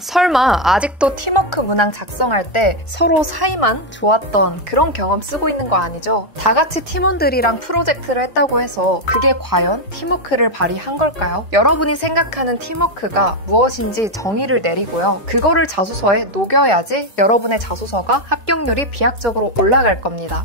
설마 아직도 팀워크 문항 작성할 때 서로 사이만 좋았던 그런 경험 쓰고 있는 거 아니죠? 다 같이 팀원들이랑 프로젝트를 했다고 해서 그게 과연 팀워크를 발휘한 걸까요? 여러분이 생각하는 팀워크가 무엇인지 정의를 내리고요. 그거를 자소서에 녹여야지 여러분의 자소서가 합격률이 비약적으로 올라갈 겁니다.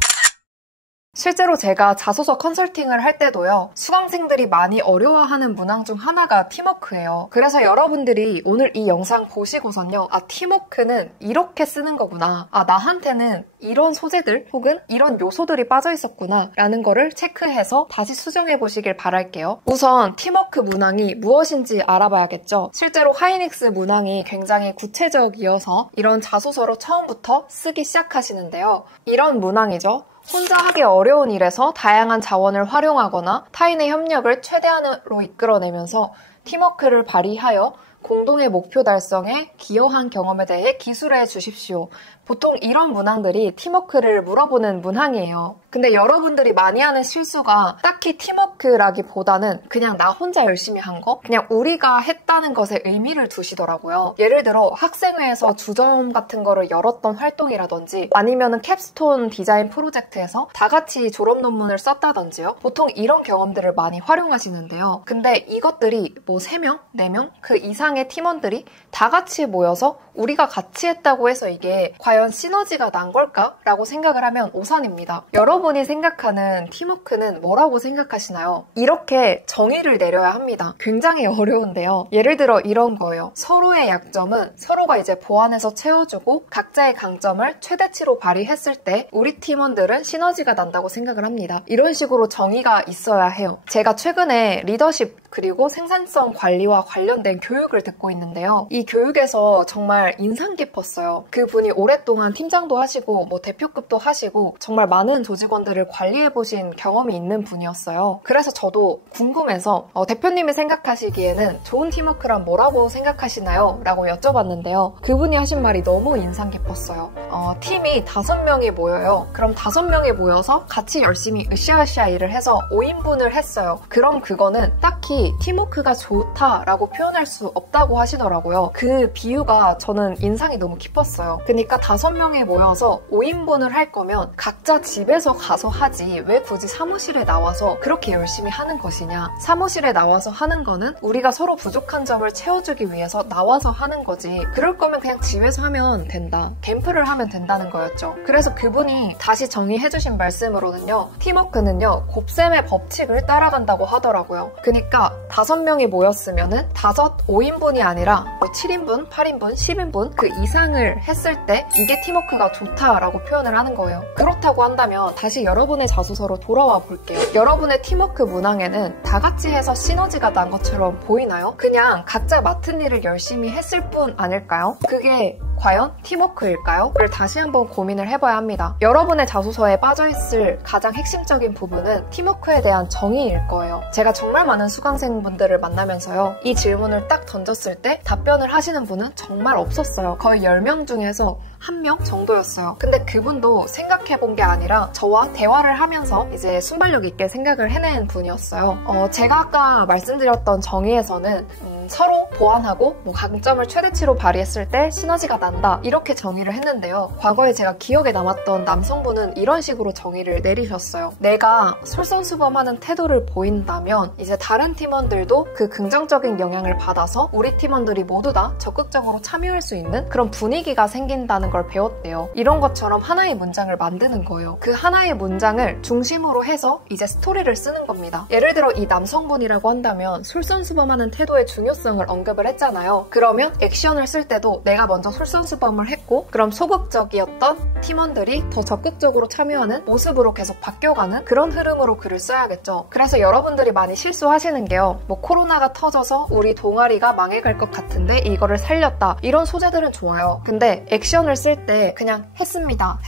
실제로 제가 자소서 컨설팅을 할 때도요, 수강생들이 많이 어려워하는 문항 중 하나가 팀워크예요. 그래서 여러분들이 오늘 이 영상 보시고선요, 아, 팀워크는 이렇게 쓰는 거구나. 아, 나한테는 이런 소재들 혹은 이런 요소들이 빠져 있었구나 라는 거를 체크해서 다시 수정해 보시길 바랄게요. 우선 팀워크 문항이 무엇인지 알아봐야겠죠. 실제로 하이닉스 문항이 굉장히 구체적이어서 이런 자소서로 처음부터 쓰기 시작하시는데요. 이런 문항이죠. 혼자 하기 어려운 일에서 다양한 자원을 활용하거나 타인의 협력을 최대한으로 이끌어내면서 팀워크를 발휘하여 공동의 목표 달성에 기여한 경험에 대해 기술해 주십시오. 보통 이런 문항들이 팀워크를 물어보는 문항이에요. 근데 여러분들이 많이 하는 실수가 딱히 팀워크라기보다는 그냥 나 혼자 열심히 한 거? 그냥 우리가 했다는 것에 의미를 두시더라고요. 예를 들어 학생회에서 주점 같은 거를 열었던 활동이라든지 아니면은 캡스톤 디자인 프로젝트에서 다 같이 졸업 논문을 썼다든지요. 보통 이런 경험들을 많이 활용하시는데요. 근데 이것들이 뭐 3명, 4명? 그 이상의 팀원들이 다 같이 모여서 우리가 같이 했다고 해서 이게 과연 시너지가 난 걸까? 라고 생각을 하면 오산입니다. 여러분이 생각하는 팀워크는 뭐라고 생각하시나요? 이렇게 정의를 내려야 합니다. 굉장히 어려운데요. 예를 들어 이런 거예요. 서로의 약점은 서로가 이제 보완해서 채워주고 각자의 강점을 최대치로 발휘했을 때 우리 팀원들은 시너지가 난다고 생각을 합니다. 이런 식으로 정의가 있어야 해요. 제가 최근에 리더십 그리고 생산성 관리와 관련된 교육을 듣고 있는데요. 이 교육에서 정말 인상 깊었어요. 그분이 오랫동안 팀장도 하시고 뭐 대표급도 하시고 정말 많은 조직원들을 관리해보신 경험이 있는 분이었어요. 그래서 저도 궁금해서 대표님이 생각하시기에는 좋은 팀워크란 뭐라고 생각하시나요? 라고 여쭤봤는데요. 그분이 하신 말이 너무 인상 깊었어요. 팀이 5명이 모여요. 그럼 5명이 모여서 같이 열심히 으쌰으쌰 일을 해서 5인분을 했어요. 그럼 그거는 딱히 팀워크가 좋다라고 표현할 수 없다고 하시더라고요. 그 비유가 저는 인상이 너무 깊었어요. 그러니까 5명이 모여서 5인분을 할 거면 각자 집에서 가서 하지 왜 굳이 사무실에 나와서 그렇게 열심히 하는 것이냐. 사무실에 나와서 하는 거는 우리가 서로 부족한 점을 채워주기 위해서 나와서 하는 거지. 그럴 거면 그냥 집에서 하면 된다. 캠프를 하면 된다는 거였죠. 그래서 그분이 다시 정의해주신 말씀으로는요. 팀워크는요. 곱셈의 법칙을 따라간다고 하더라고요. 그러니까 5명이 모였으면은 5인분이 아니라 뭐 7인분, 8인분, 10인분 그 이상을 했을 때 이게 팀워크가 좋다라고 표현을 하는 거예요. 그렇다고 한다면 다시 여러분의 자소서로 돌아와 볼게요. 여러분의 팀워크 문항에는 다 같이 해서 시너지가 난 것처럼 보이나요? 그냥 각자 맡은 일을 열심히 했을 뿐 아닐까요? 그게 과연 팀워크일까요? 를 다시 한번 고민을 해봐야 합니다. 여러분의 자소서에 빠져있을 가장 핵심적인 부분은 팀워크에 대한 정의일 거예요. 제가 정말 많은 수강생분들을 만나면서요. 이 질문을 딱 던졌을 때 답변을 하시는 분은 정말 없었어요. 거의 10명 중에서 1명 정도였어요. 근데 그분도 생각해본 게 아니라 저와 대화를 하면서 이제 순발력 있게 생각을 해낸 분이었어요. 제가 아까 말씀드렸던 정의에서는 서로 보완하고 뭐 강점을 최대치로 발휘했을 때 시너지가 난다 이렇게 정의를 했는데요. 과거에 제가 기억에 남았던 남성분은 이런 식으로 정의를 내리셨어요. 내가 솔선수범하는 태도를 보인다면 이제 다른 팀원들도 그 긍정적인 영향을 받아서 우리 팀원들이 모두 다 적극적으로 참여할 수 있는 그런 분위기가 생긴다는 걸 배웠대요. 이런 것처럼 하나의 문장을 만드는 거예요. 그 하나의 문장을 중심으로 해서 이제 스토리를 쓰는 겁니다. 예를 들어 이 남성분이라고 한다면 솔선수범하는 태도의 중요성을 언급을 했잖아요. 그러면 액션을 쓸 때도 내가 먼저 솔선수범을 했고 그럼 소극적이었던 팀원들이 더 적극적으로 참여하는 모습으로 계속 바뀌어가는 그런 흐름으로 글을 써야겠죠. 그래서 여러분들이 많이 실수하시는 게요. 뭐 코로나가 터져서 우리 동아리가 망해갈 것 같은데 이거를 살렸다. 이런 소재들은 좋아요. 근데 액션을 쓸 때 그냥 했습니다.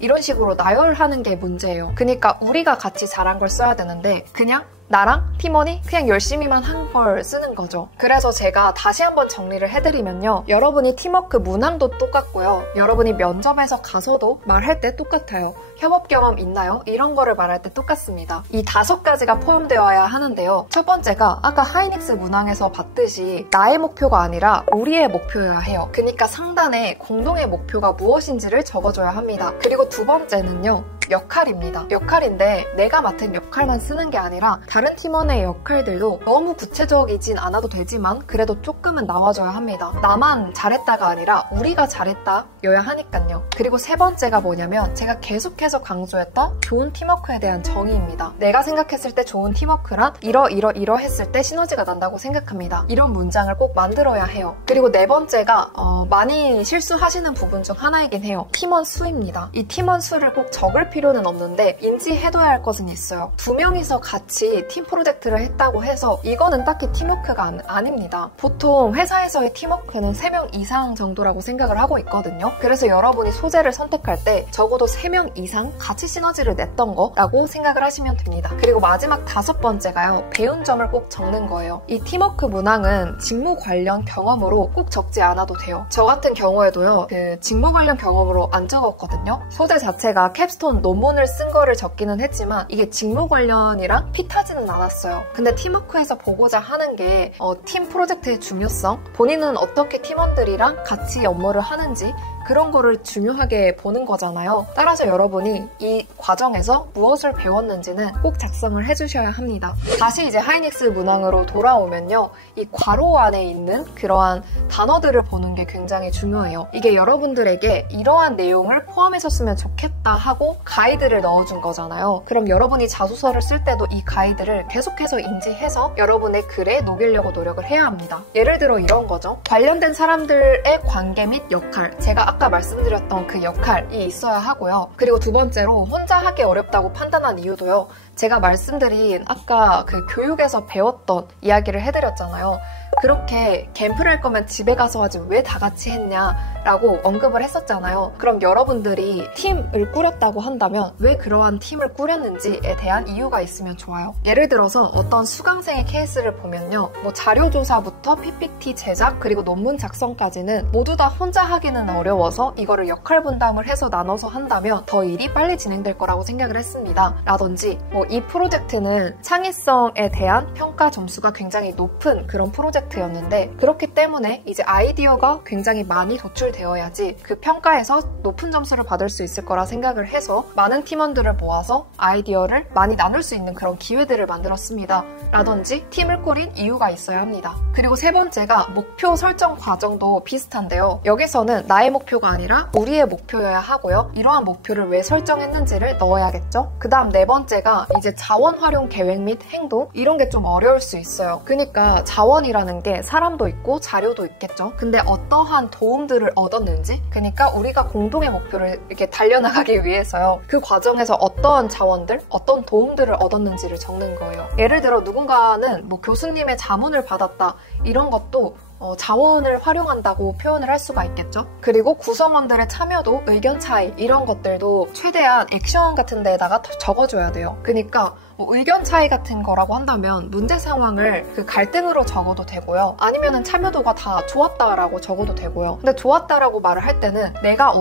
이런 식으로 나열하는 게 문제예요. 그러니까 우리가 같이 잘한 걸 써야 되는데 그냥 나랑 팀원이 그냥 열심히만 한 걸 쓰는 거죠. 그래서 제가 다시 한번 정리를 해드리면요. 여러분이 팀워크 문항도 똑같고요. 여러분이 면접에서 가서도 말할 때 똑같아요. 협업 경험 있나요? 이런 거를 말할 때 똑같습니다. 이 5가지가 포함되어야 하는데요. 첫 번째가 아까 하이닉스 문항에서 봤듯이 나의 목표가 아니라 우리의 목표여야 해요. 그러니까 상단에 공동의 목표가 무엇인지를 적어줘야 합니다. 그리고 두 번째는요. 역할입니다. 역할인데 내가 맡은 역할만 쓰는 게 아니라 다른 팀원의 역할들도 너무 구체적이진 않아도 되지만 그래도 조금은 나와줘야 합니다. 나만 잘했다가 아니라 우리가 잘했다여야 하니까요. 그리고 세 번째가 뭐냐면 제가 계속해서 강조했던 좋은 팀워크에 대한 정의입니다. 내가 생각했을 때 좋은 팀워크란 이러했을 때 시너지가 난다고 생각합니다. 이런 문장을 꼭 만들어야 해요. 그리고 네 번째가 많이 실수하시는 부분 중 하나이긴 해요. 팀원 수입니다. 이 팀원 수를 꼭 적을 필요는 없는데 인지해둬야 할 것은 있어요. 2명이서 같이 팀 프로젝트를 했다고 해서 이거는 딱히 팀워크가 아닙니다. 보통 회사에서의 팀워크는 3명 이상 정도라고 생각을 하고 있거든요. 그래서 여러분이 소재를 선택할 때 적어도 3명 이상 같이 시너지를 냈던 거라고 생각을 하시면 됩니다. 그리고 마지막 5번째가요. 배운 점을 꼭 적는 거예요. 이 팀워크 문항은 직무 관련 경험으로 꼭 적지 않아도 돼요. 저 같은 경우에도요. 그 직무 관련 경험으로 안 적었거든요. 소재 자체가 캡스톤 논문을 쓴 거를 적기는 했지만 이게 직무 관련이랑 핏하지는 않았어요. 근데 팀워크에서 보고자 하는 게 팀 프로젝트의 중요성, 본인은 어떻게 팀원들이랑 같이 업무를 하는지 그런 거를 중요하게 보는 거잖아요. 따라서 여러분이 이 과정에서 무엇을 배웠는지는 꼭 작성을 해주셔야 합니다. 다시 이제 하이닉스 문항으로 돌아오면요. 이 괄호 안에 있는 그러한 단어들을 보는 게 굉장히 중요해요. 이게 여러분들에게 이러한 내용을 포함해줬으면 좋겠다 하고 가이드를 넣어준 거잖아요. 그럼 여러분이 자소서를 쓸 때도 이 가이드를 계속해서 인지해서 여러분의 글에 녹이려고 노력을 해야 합니다. 예를 들어 이런 거죠. 관련된 사람들의 관계 및 역할, 제가 아까 말씀드렸던 그 역할이 있어야 하고요. 그리고 두 번째로 혼자 하기 어렵다고 판단한 이유도요. 제가 말씀드린 아까 그 교육에서 배웠던 이야기를 해드렸잖아요. 그렇게 캠프를 할 거면 집에 가서 하지 왜 다 같이 했냐라고 언급을 했었잖아요. 그럼 여러분들이 팀을 꾸렸다고 한다면 왜 그러한 팀을 꾸렸는지에 대한 이유가 있으면 좋아요. 예를 들어서 어떤 수강생의 케이스를 보면요. 뭐 자료조사부터 PPT 제작 그리고 논문 작성까지는 모두 다 혼자 하기는 어려워서 이거를 역할 분담을 해서 나눠서 한다면 더 일이 빨리 진행될 거라고 생각을 했습니다. 라든지 뭐 이 프로젝트는 창의성에 대한 평가 점수가 굉장히 높은 그런 프로젝트였는데 그렇기 때문에 이제 아이디어가 굉장히 많이 도출되어야지 그 평가에서 높은 점수를 받을 수 있을 거라 생각을 해서 많은 팀원들을 모아서 아이디어를 많이 나눌 수 있는 그런 기회들을 만들었습니다. 라든지 팀을 꾸린 이유가 있어야 합니다. 그리고 세 번째가 목표 설정 과정도 비슷한데요. 여기서는 나의 목표가 아니라 우리의 목표여야 하고요. 이러한 목표를 왜 설정했는지를 넣어야겠죠. 그 다음 네 번째가 이제 자원 활용 계획 및 행동 이런 게 좀 어려울 수 있어요. 그러니까 자원이라는 게 사람도 있고 자료도 있겠죠. 근데 어떠한 도움들을 얻었는지 그러니까 우리가 공동의 목표를 이렇게 달려나가기 위해서요. 그 과정에서 어떠한 자원들, 어떤 도움들을 얻었는지를 적는 거예요. 예를 들어 누군가는 뭐 교수님의 자문을 받았다 이런 것도 자원을 활용한다고 표현을 할 수가 있겠죠. 그리고 구성원들의 참여도, 의견 차이 이런 것들도 최대한 액션 같은 데다가 적어줘야 돼요. 그러니까 뭐 의견 차이 같은 거라고 한다면 문제 상황을 그 갈등으로 적어도 되고요. 아니면은 참여도가 다 좋았다라고 적어도 되고요. 근데 좋았다라고 말을 할 때는 내가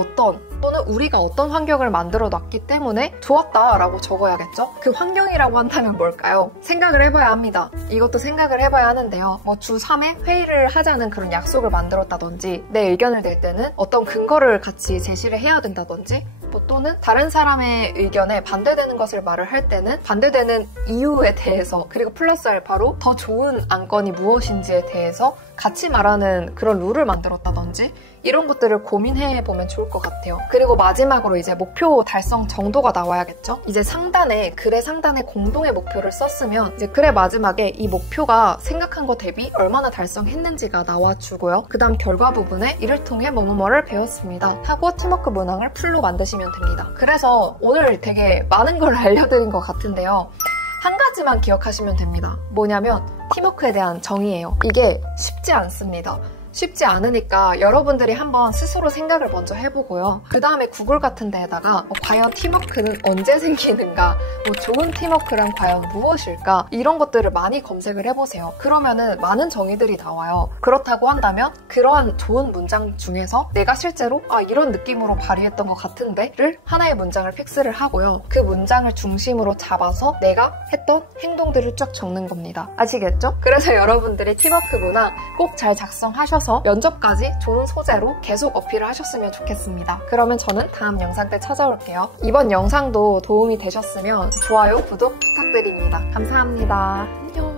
또는 우리가 어떤 환경을 만들어 놨기 때문에 좋았다라고 적어야겠죠. 그 환경이라고 한다면 뭘까요? 생각을 해봐야 합니다. 이것도 생각을 해봐야 하는데요. 뭐 주 3회 회의를 하자는 그런 약속을 만들었다든지 내 의견을 낼 때는 어떤 근거를 같이 제시를 해야 된다든지 뭐 또는 다른 사람의 의견에 반대되는 것을 말을 할 때는 반대되는 이유에 대해서 그리고 플러스 알파로 더 좋은 안건이 무엇인지에 대해서 같이 말하는 그런 룰을 만들었다든지 이런 것들을 고민해보면 좋을 것 같아요. 그리고 마지막으로 이제 목표 달성 정도가 나와야겠죠? 이제 글의 상단에 공동의 목표를 썼으면 이제 글의 마지막에 이 목표가 생각한 것 대비 얼마나 달성했는지가 나와주고요. 그 다음 결과 부분에 이를 통해 뭐뭐뭐를 배웠습니다 하고 팀워크 문항을 풀로 만드시면 됩니다. 그래서 오늘 되게 많은 걸 알려드린 것 같은데요. 한 가지만 기억하시면 됩니다. 뭐냐면 팀워크에 대한 정의예요. 이게 쉽지 않습니다. 쉽지 않으니까 여러분들이 한번 스스로 생각을 먼저 해보고요. 그 다음에 구글 같은 데에다가 과연 팀워크는 언제 생기는가, 좋은 팀워크란 과연 무엇일까, 이런 것들을 많이 검색을 해보세요. 그러면은 많은 정의들이 나와요. 그렇다고 한다면 그러한 좋은 문장 중에서 내가 실제로 이런 느낌으로 발휘했던 것 같은데를 하나의 문장을 픽스를 하고요. 그 문장을 중심으로 잡아서 내가 했던 행동들을 쭉 적는 겁니다. 아시겠죠? 그래서 여러분들이 팀워크 문항 꼭 잘 작성하셔서 면접까지 좋은 소재로 계속 어필을 하셨으면 좋겠습니다. 그러면 저는 다음 영상 때 찾아올게요. 이번 영상도 도움이 되셨으면 좋아요, 구독 부탁드립니다. 감사합니다. 안녕.